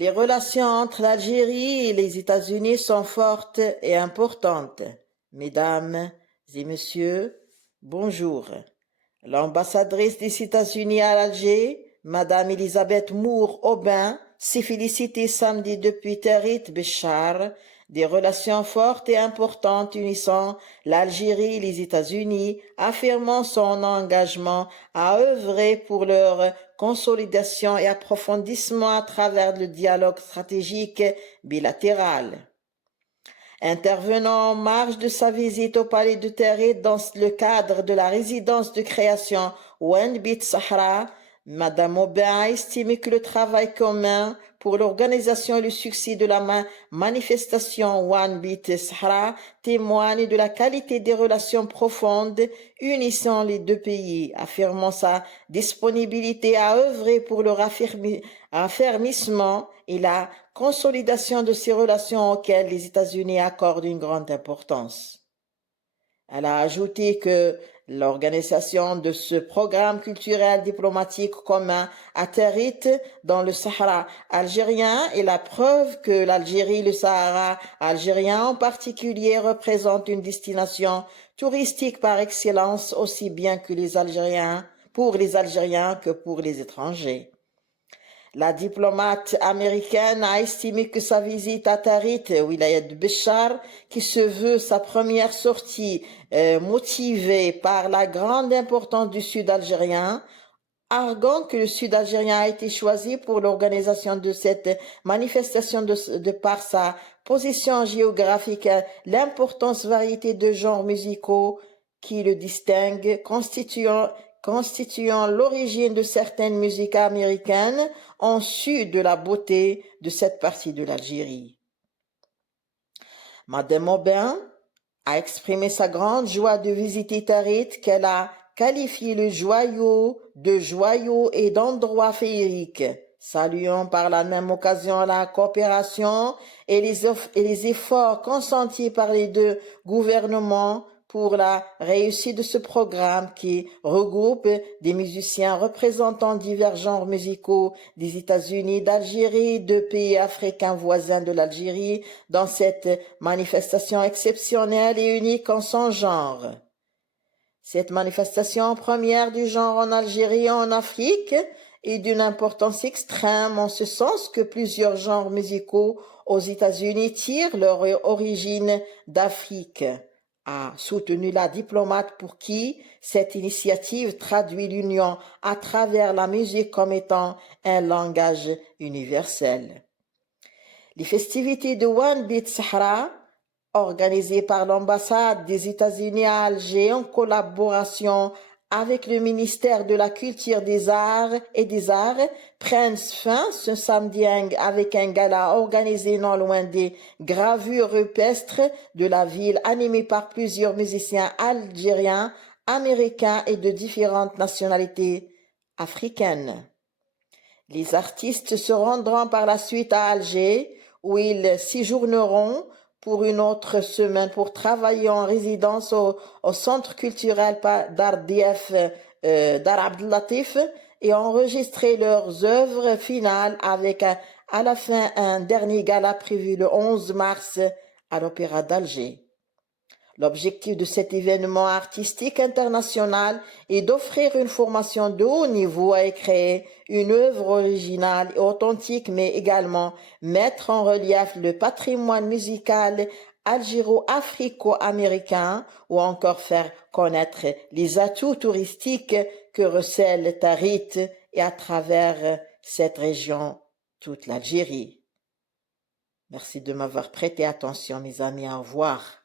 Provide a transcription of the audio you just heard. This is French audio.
Les relations entre l'Algérie et les États-Unis sont fortes et importantes. Mesdames et messieurs, bonjour. L'ambassadrice des États-Unis à Alger, Madame Elisabeth Moore-Aubin, s'est félicitée samedi depuis Tarit Béchar des relations fortes et importantes unissant l'Algérie et les États-Unis, affirmant son engagement à œuvrer pour leur consolidation et approfondissement à travers le dialogue stratégique bilatéral. Intervenant en marge de sa visite au palais de Tarit dans le cadre de la résidence de création One Beat Sahara, Madame Aubin a estimé que le travail commun pour l'organisation et le succès de la manifestation One Beat Sahara témoigne de la qualité des relations profondes unissant les deux pays, affirmant sa disponibilité à œuvrer pour leur affermissement et la consolidation de ces relations auxquelles les États-Unis accordent une grande importance. Elle a ajouté que l'organisation de ce programme culturel diplomatique commun à Tarit dans le Sahara algérien est la preuve que l'Algérie et le Sahara algérien en particulier représentent une destination touristique par excellence aussi bien que pour les Algériens que pour les étrangers. La diplomate américaine a estimé que sa visite à Tarit, Wilayat Béchar, qui se veut sa première sortie motivée par la grande importance du Sud algérien, arguant que le Sud algérien a été choisi pour l'organisation de cette manifestation de par sa position géographique, l'importance variété de genres musicaux qui le distinguent, constituant l'origine de certaines musiques américaines, ont su de la beauté de cette partie de l'Algérie. Madame Aubin a exprimé sa grande joie de visiter Tarit, qu'elle a qualifié de joyau et d'endroit féerique, saluant par la même occasion la coopération et les efforts consentis par les deux gouvernements pour la réussite de ce programme qui regroupe des musiciens représentant divers genres musicaux des États-Unis, d'Algérie et de pays africains voisins de l'Algérie dans cette manifestation exceptionnelle et unique en son genre. Cette manifestation première du genre en Algérie et en Afrique est d'une importance extrême en ce sens que plusieurs genres musicaux aux États-Unis tirent leur origine d'Afrique, a soutenu la diplomate pour qui cette initiative traduit l'union à travers la musique comme étant un langage universel. Les festivités de One Beat Sahara, organisées par l'ambassade des États-Unis à Alger en collaboration avec le ministère de la Culture des Arts, prennent fin ce samedi avec un gala organisé non loin des gravures rupestres de la ville, animé par plusieurs musiciens algériens, américains et de différentes nationalités africaines. Les artistes se rendront par la suite à Alger, où ils séjourneront pour une autre semaine pour travailler en résidence au Centre culturel d'Ardief Dar Abdelatif et enregistrer leurs œuvres finales avec à la fin un dernier gala prévu le 11 mars à l'Opéra d'Alger. L'objectif de cet événement artistique international est d'offrir une formation de haut niveau et créer une œuvre originale et authentique, mais également mettre en relief le patrimoine musical algéro-africo-américain ou encore faire connaître les atouts touristiques que recèle Tarit et à travers cette région toute l'Algérie. Merci de m'avoir prêté attention, mes amis. Au revoir.